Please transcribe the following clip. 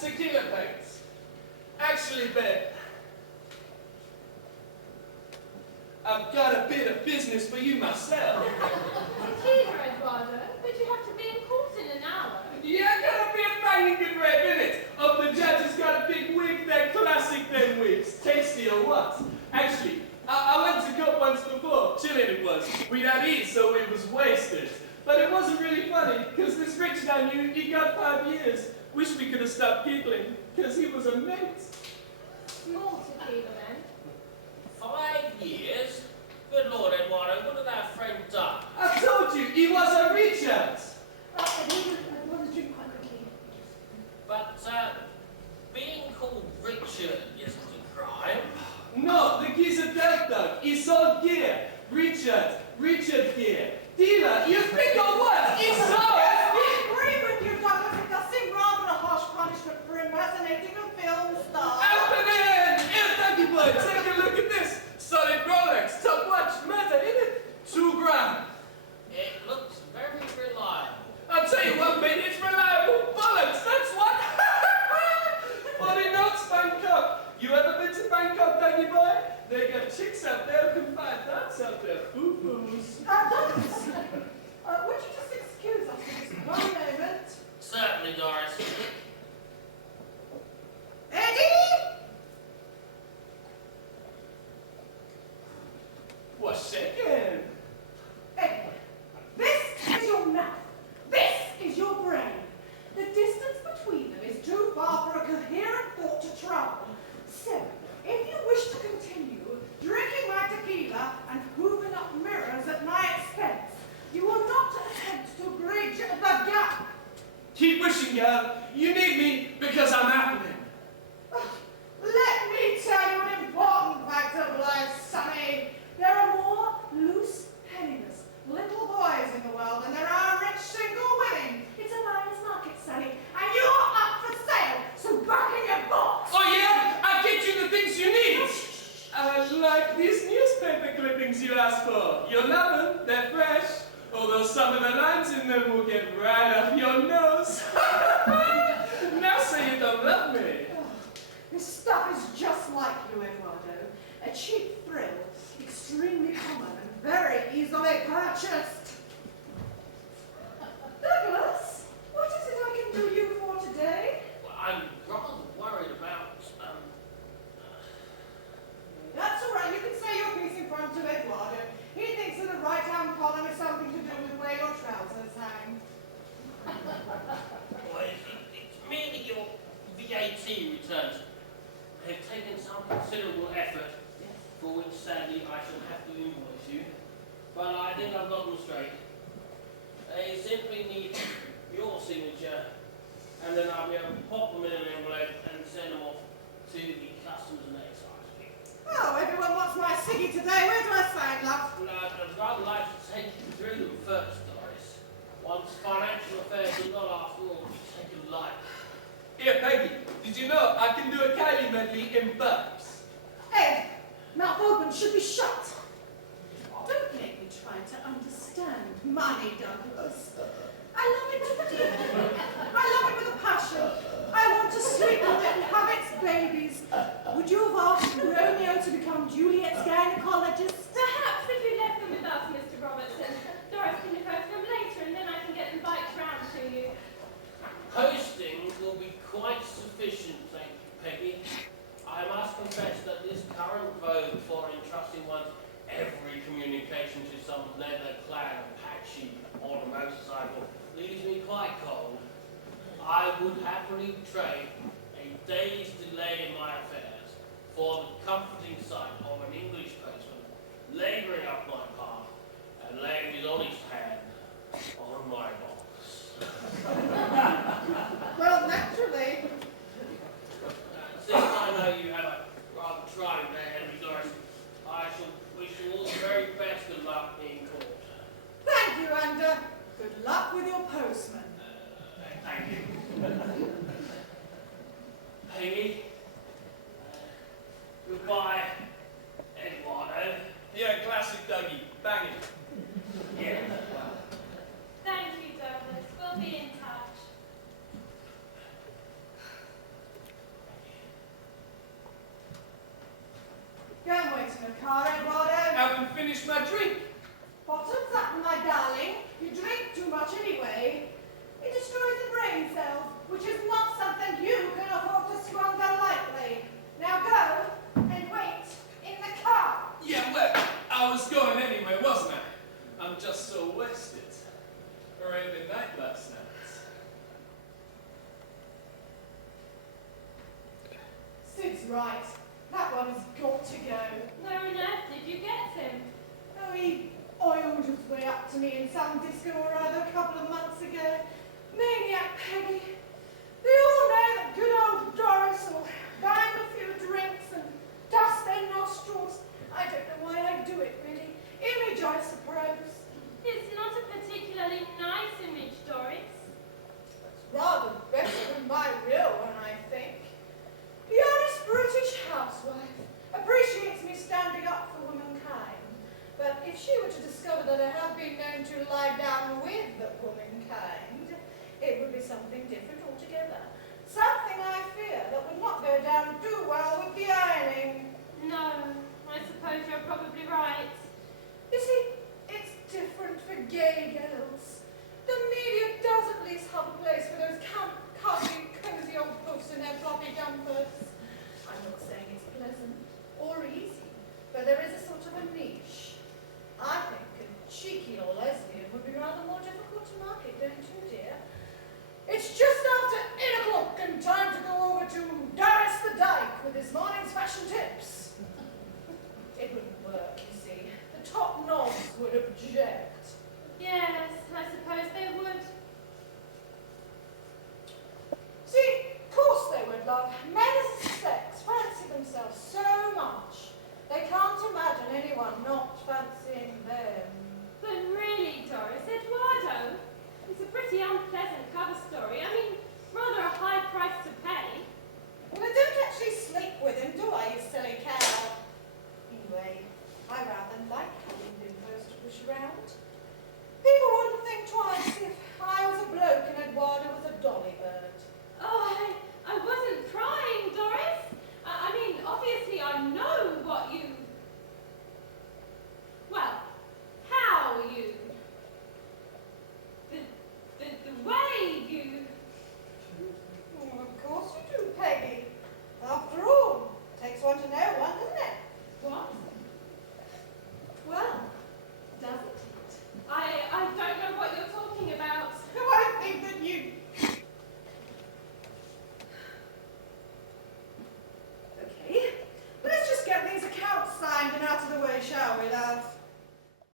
tequila paints. Actually, Ben, I've got a bit of business for you myself. Tequila, Eduardo, but you have to be in court in an hour. Yeah, I got a bit of banging good red minute. Oh, the judge has got a big wig, they're classic them wigs. Tasty or what? Actually, I went to court once before, chilling it was. We had eat, so it was wasted. But it wasn't really funny, because this rich guy knew he got 5 years. Wish we could have stopped giggling, because he was a mate. Small tequila, then. 5 years? Good Lord, Eduardo, what did our friend done? I told you, he was a Richard. I want to drink quite quickly. But, being called Richard isn't a crime. No, the geezer dealt dog. He sold gear. Richard gear. Dealer, you think of what? He sold I agree with you, Douglas. It does seem rather a harsh punishment for impersonating a film star. Elton! Here, Ducky boy, take a look at this. Solid Rolex, top watch, matter, isn't it? 2 grand. It looks very reliable. I'll tell you what, mate, it's reliable bollocks, that's what. 40 notes, Bangkok. You ever been to Bangkok, Ducky boy? They got chicks out there who can find nuts out there. Foo-foos. Douglas, would you just excuse us for just one moment? Certainly, Doris. Eddie? What's shaking? Eddie, this is your mouth. This is your brain. The distance between them is too far for a coherent thought to travel. So, if you wish to continue drinking my tequila and hooving up mirrors at my expense, you will not attempt to bridge the gap. Keep wishing, girl. You need me because I'm happening. Let me tell you an important fact of life, Sonny. There are more loose, penniless little boys in the world than there are rich single women. It's a buyer's market, Sonny, and you're up for sale, so back in your box. Oh yeah? I'll get you the things you need. Like these newspaper clippings you asked for. You'll love them. They're fresh. Although some of the lines in them will get right up your nose. Now say you don't love me. This stuff is just like you, Eduardo. A cheap thrill, extremely common and very easily purchased. Douglas, what is it I can do you for today? Well, I'm rather worried about, That's all right. You can say your piece in front of Eduardo. He thinks that a right-hand column is something to do with where your trousers hang. well, it's merely your VAT returns. They've taken some considerable effort, for which sadly I shall have to invoice you. But I think I've got them straight. They simply need your signature, and then I'll be able to pop them in an envelope and send them off to the Customs and Excise. Oh, everyone wants my ciggy today. Where do I sign, love? Well, I'd rather like to take you through them first, Doris. Once financial affairs are not, after all, be taken lightly. Here, Peggy, did you know I can do a Kylie medley in burps? Ed, mouth open should be shut. Don't make me try to understand money, Douglas. I love it with I love it with a passion. I want to sleep with it and have its babies. Would you have asked Romeo to become Juliet's gynecologist? Perhaps if you left them with us, Mr. Robertson, Doris can look over them later and then I can get them biked round to you. Posting will be quite sufficient, thank you, Peggy. I must confess that this current vogue for entrusting one's every communication to some leather-clad Apache on a motorcycle leaves me quite cold. I would happily trade a day's delay in my affairs for the comforting sight of an English postman labouring up my path and laying his honest hand on my box. Well, naturally. Since I know you have a rather trying day ahead of you, Doris, I shall wish you all the very best of luck in court. Thank you, and good luck with your postman. Thank you. Peggy. Goodbye, Eduardo. Yeah, classic Dougie. Banging. Yeah. Thank you, Douglas. We'll be in touch. car, Eduardo. Haven't finished my drink. Bottoms up, my darling. You drink too much anyway. It destroys the brain cells, which is not something you can afford to squander lightly. Now go and wait in the car. Yeah, well, I was going anyway, wasn't I? I'm just so wasted. Arabian night last night. Sid's right. That one's got to go. Where on earth did you get him? Oh, he oiled his way up to me in some disco or other a couple of months ago. Maniac, Peggy. They all know that good old Doris will bang a few drinks and dust their nostrils. I don't know why I do it, really. Image, I suppose. It's not a particularly nice image, Doris. It's rather better than my real one, I think. The honest British housewife appreciates me standing up for womankind. But if she were to discover that I have been known to lie down with the womankind, it would be something different altogether. Something, I fear, that would not go down too well with the ironing. No, I suppose you're probably right. You see, it's different for gay girls. The media does at least have a place for those cuddly, cozy old puffs in their floppy jumpers. I'm not saying it's pleasant or easy, but there is a sort of a niche. I think a cheeky old lesbian would be rather more difficult to market, don't you, dear? It's just after 8 o'clock and time to go over to Darius the Dyke with his morning's fashion tips. It wouldn't work, you see. The top knobs would object. Yes, I suppose they would. See, of course they would, love. Men as a sex fancy themselves so much. They can't imagine anyone not fancying them. But really, Doris, Eduardo, it's a pretty unpleasant cover story. I mean, rather a high price to pay. Well, I don't actually sleep with him, do I, you silly cow? Anyway, I rather like having bimbos to push around. People wouldn't think twice if I was a bloke and Eduardo was a dolly bird. Oh, I wasn't trying, Doris. I mean, obviously I know what you... Well, how you... The way you... Oh, of course you do, Peggy. After all, it takes one to know one, doesn't it? What? Well, Does it? I don't know what you're talking about. I think that you... Okay, let's just get these accounts signed and out of the way, shall we, love?